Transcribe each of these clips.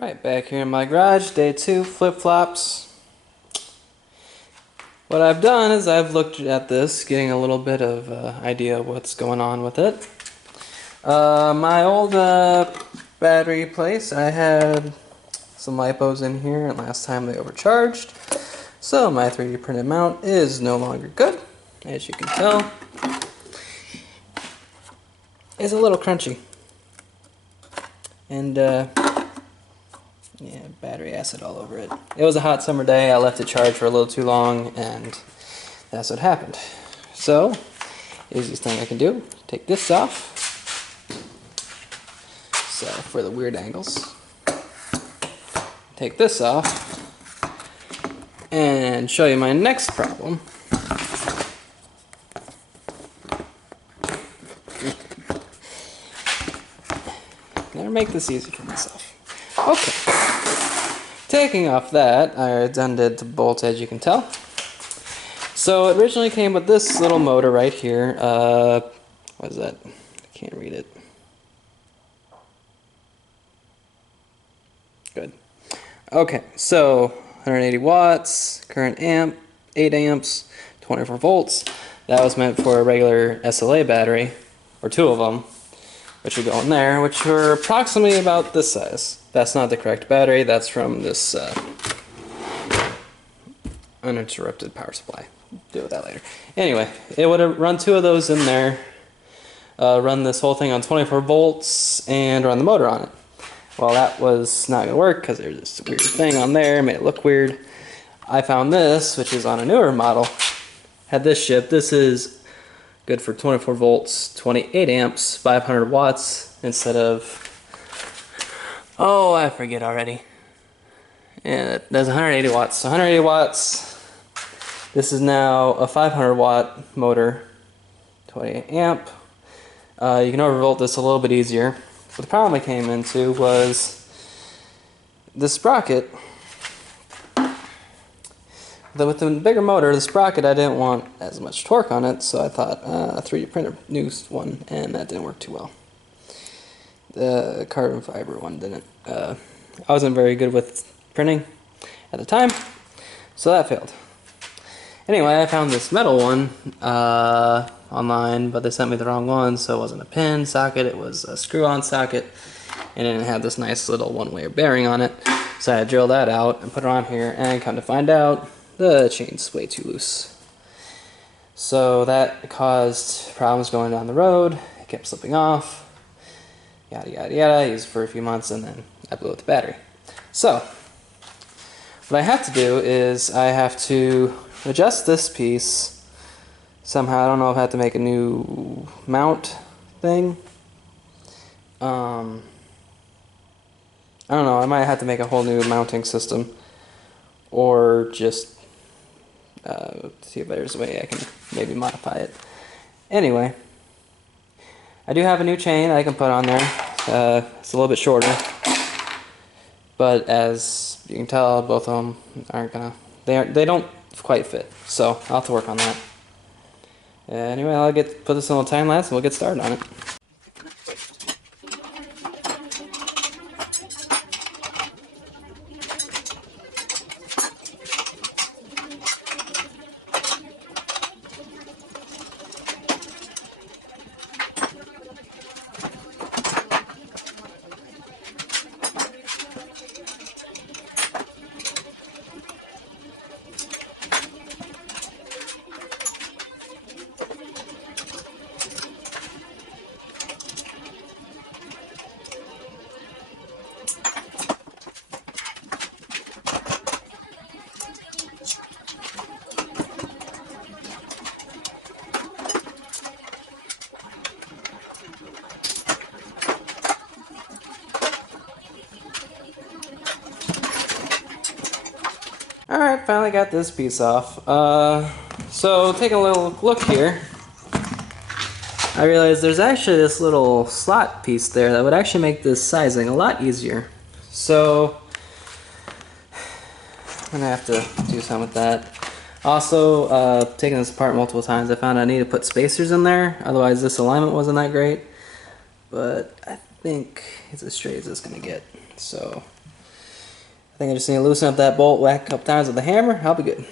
Alright, back here in my garage, day 2, flip-flops. What I've done is I've looked at this, getting a little bit of idea of what's going on with it. My old battery place, I had some lipos in here, and last time they overcharged. So my 3D printed mount is no longer good, as you can tell. It's a little crunchy. And yeah, battery acid all over it. It was a hot summer day, I left it charged for a little too long, and that's what happened. So, easiest thing I can do, take this off. So, for the weird angles. Take this off, and show you my next problem. Better make this easy for myself. Okay. Taking off that, I undid the bolt, as you can tell. So it originally came with this little motor right here. What is that? I can't read it. Good. Okay, so 180 watts, current amp, 8 amps, 24 volts. That was meant for a regular SLA battery, or 2 of them, which would go in there, which were approximately about this size. That's not the correct battery, that's from this uninterrupted power supply. Deal with that later. Anyway, it would have run 2 of those in there, run this whole thing on 24 volts, and run the motor on it. Well, that was not going to work because there's this weird thing on there, made it look weird. I found this, which is on a newer model, had this shipped. This is good for 24 volts, 28 amps, 500 watts instead of, oh, I forget already. And that's 180 watts. So 180 watts. This is now a 500 watt motor, 28 amp. You can overvolt this a little bit easier. But the problem I came into was the sprocket. With the bigger motor, the sprocket, I didn't want as much torque on it, so I thought a 3D printer new one, and that didn't work too well. The carbon fiber one didn't. I wasn't very good with printing at the time, so that failed. Anyway, I found this metal one online, but they sent me the wrong one, so it wasn't a pin socket, it was a screw-on socket, and it had this nice little one-way bearing on it. So I had to drill that out and put it on here, and come to find out, the chain's way too loose. So that caused problems going down the road. It kept slipping off. Yada yada yada. I used it for a few months and then I blew out the battery. So what I have to do is I have to adjust this piece somehow. I don't know if I have to make a new mount thing. I don't know. I might have to make a whole new mounting system, or just see if there's a way I can maybe modify it. Anyway, I do have a new chain I can put on there. It's a little bit shorter, but as you can tell, both of them aren't gonna. They don't quite fit. So I'll have to work on that. Anyway, I'll put this on a time lapse and we'll get started on it. Alright, finally got this piece off. So taking a little look here, I realized there's actually this little slot piece there that would actually make this sizing a lot easier. So I'm gonna have to do something with that. Also, taking this apart multiple times, I found I need to put spacers in there, otherwise this alignment wasn't that great. But I think it's as straight as it's gonna get. So I think I just need to loosen up that bolt, whack a couple times with the hammer, I'll be good.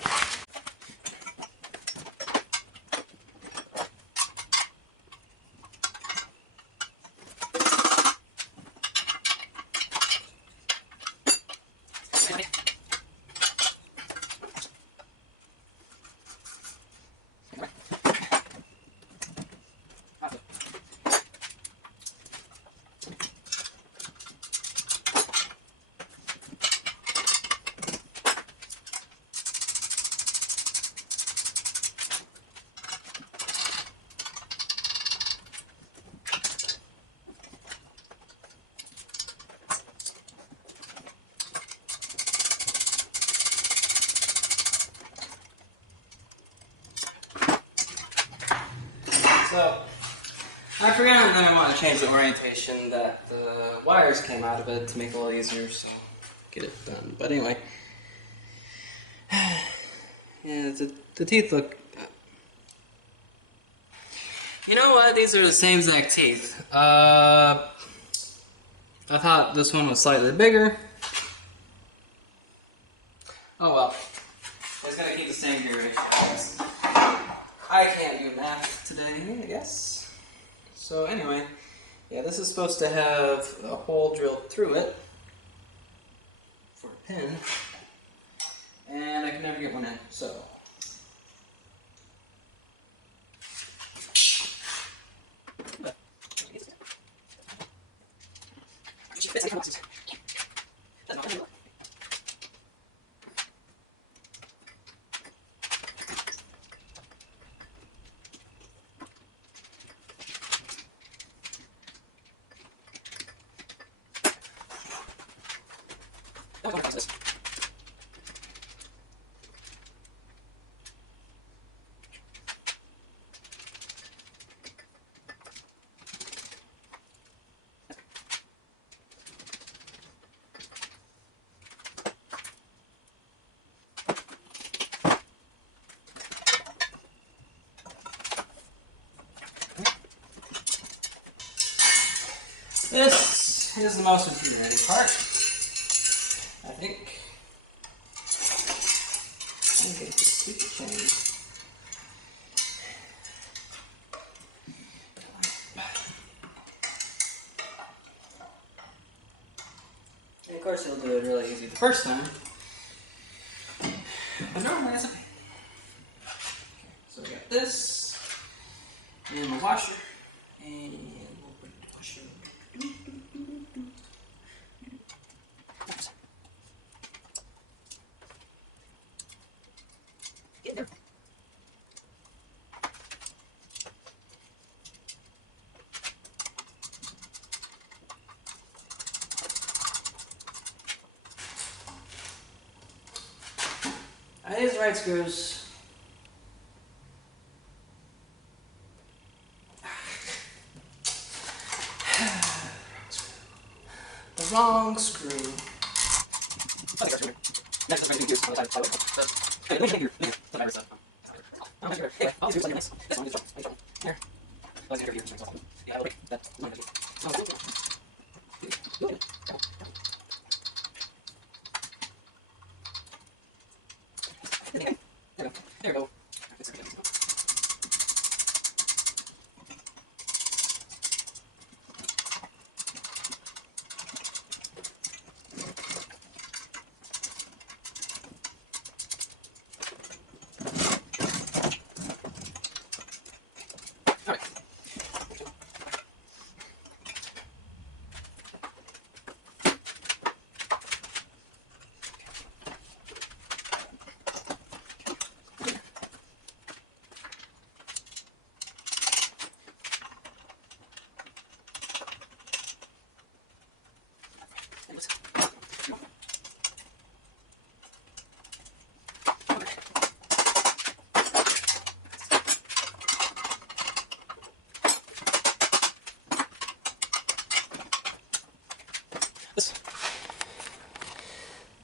So, I forgot that I want to change the orientation that the wires came out of it to make it a little easier, so get it done. But anyway, yeah, the teeth look. You know what? These are the same exact teeth. I thought this one was slightly bigger. Oh well. It's gonna keep the same gear ratio. I can't do math today, I guess. So anyway, yeah, this is supposed to have a hole drilled through it for a pin, and I can never get one in, so. This is the most infuriating part, I think. Okay, this stupid thing. And of course, it'll do it really easy the first time. But normally it's okay. So we got this, and the washer, and we'll put the washer. Get there. I use the right screws. The wrong screw. There we go.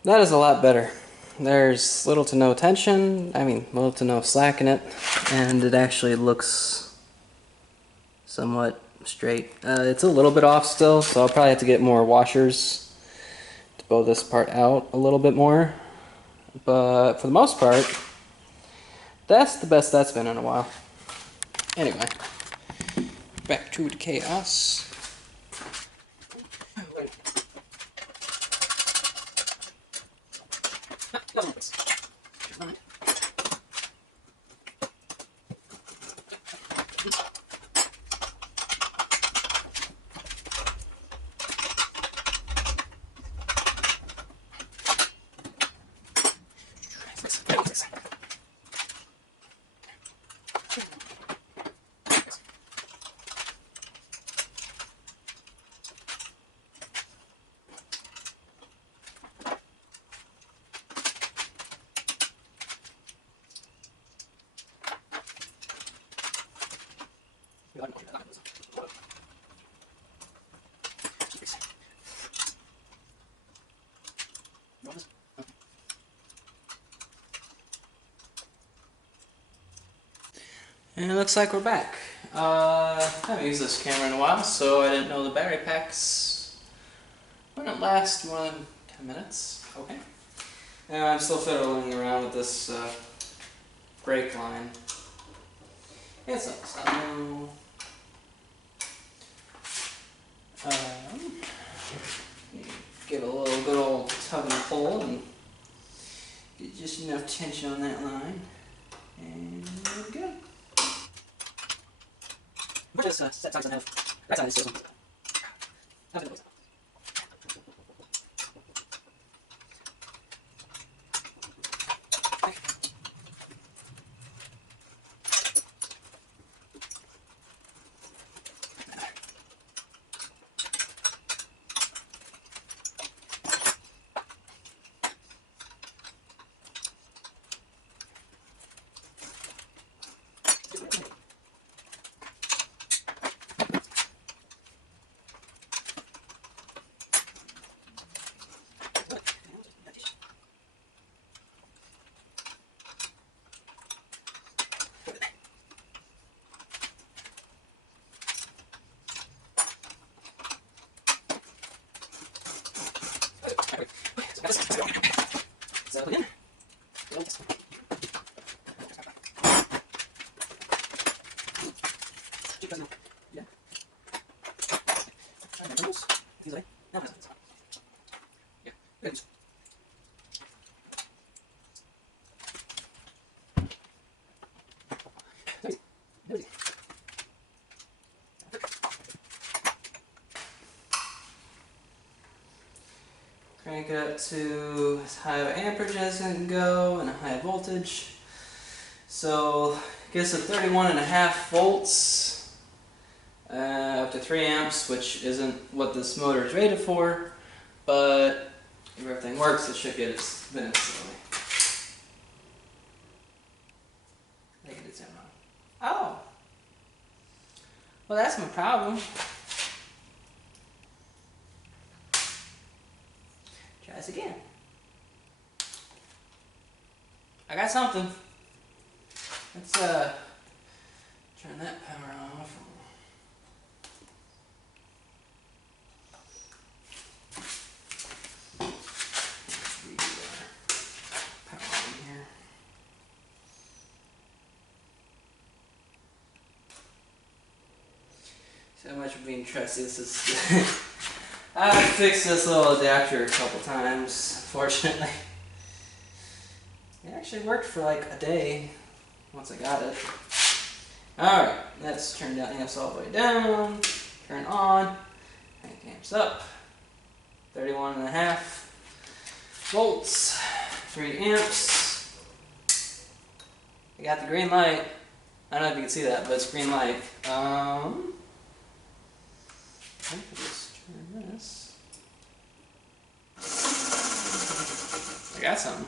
That is a lot better. There's little to no tension, little to no slack in it, and it actually looks somewhat straight. It's a little bit off still, so I'll probably have to get more washers to bow this part out a little bit more. But for the most part, that's the best that's been in a while. Anyway, back to the chaos. And it looks like we're back. I haven't used this camera in a while, so I didn't know the battery packs wouldn't last more than 10 minutes. Okay. And I'm still fiddling around with this brake line. It's not new. Give it a little good old tug and pull and get just enough tension on that line. And we're good. But this set size I have. That side is still something. Crank it up to as high of amperage as it can go and a high voltage. So it gets to 31.5 volts, up to 3 amps, which isn't what this motor is rated for, but if everything works, it should get it spinning slowly. I think it's in wrong. Oh! Well, that's my problem. Try this again. I got something. Let's turn that power off. Power on here. So much for being trusty. This is I've fixed this little adapter a couple times, unfortunately. It actually worked for like a day once I got it. Alright, let's turn down amps all the way down, turn on, crank amps up, 31.5 volts, 3 amps. I got the green light. I don't know if you can see that, but it's green light. I think I just turn this. I got something.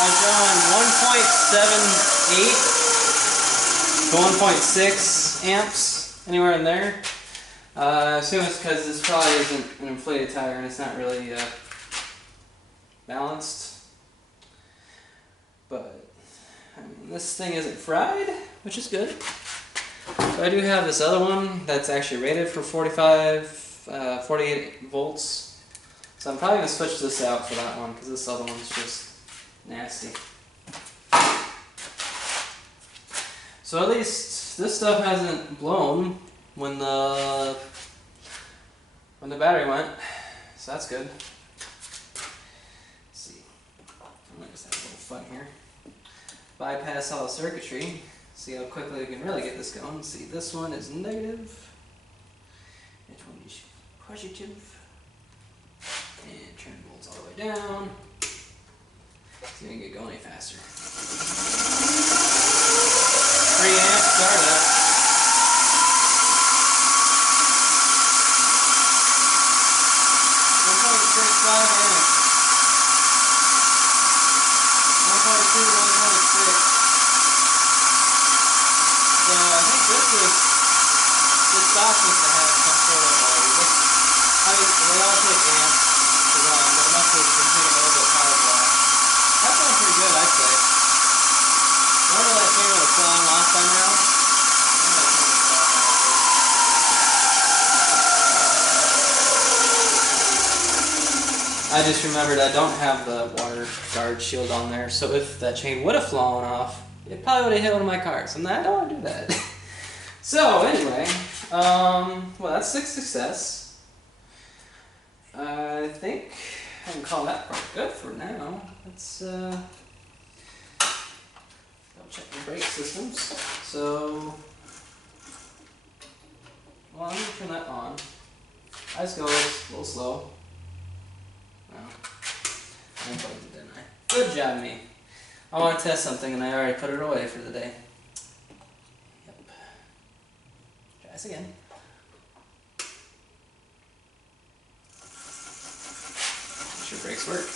I've done 1.78 to 1.6 amps, anywhere in there. I assume it's because this probably isn't an inflated tire and it's not really balanced. But I mean, this thing isn't fried, which is good. So I do have this other one that's actually rated for 48 volts. So I'm probably going to switch this out for that one because this other one's just nasty. So at least this stuff hasn't blown when the battery went, so that's good. Let's see, I'm gonna just have a little fun here. Bypass all the circuitry. See how quickly we can really get this going. See, this one is negative. Which one is positive? And turn volts all the way down. See if we can get going any faster. 3 amp startup. 1.65 amps. 1.2, 1.6. So I think this stock needs to have some sort of I mean, they all take amps to run, but it must have been taking a little bit of power block. That's going pretty good, I'd say. Wonder that thing would have fallen off by now. I just remembered I don't have the water guard shield on there, so if that chain would have fallen off, it probably would have hit one of my cars, and I don't want to do that. So anyway, well, that's 6 success. I think I can call that part good for now. Let's double check the brake systems. So, well, I'm going to turn that on. Eyes go a little slow. Well, I unplugged it, didn't I? Good job, me. I want to test something and I already put it away for the day. Yep. Try this again. Make sure brakes work.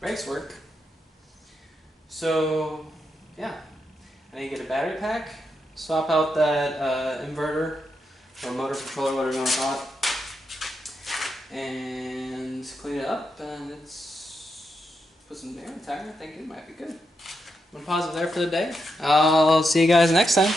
Brakes work. So, yeah, I need to get a battery pack, swap out that inverter or motor controller, whatever you want to call it, and clean it up, and it's put some air in the tire. I think it might be good. I'm gonna pause it there for the day. I'll see you guys next time.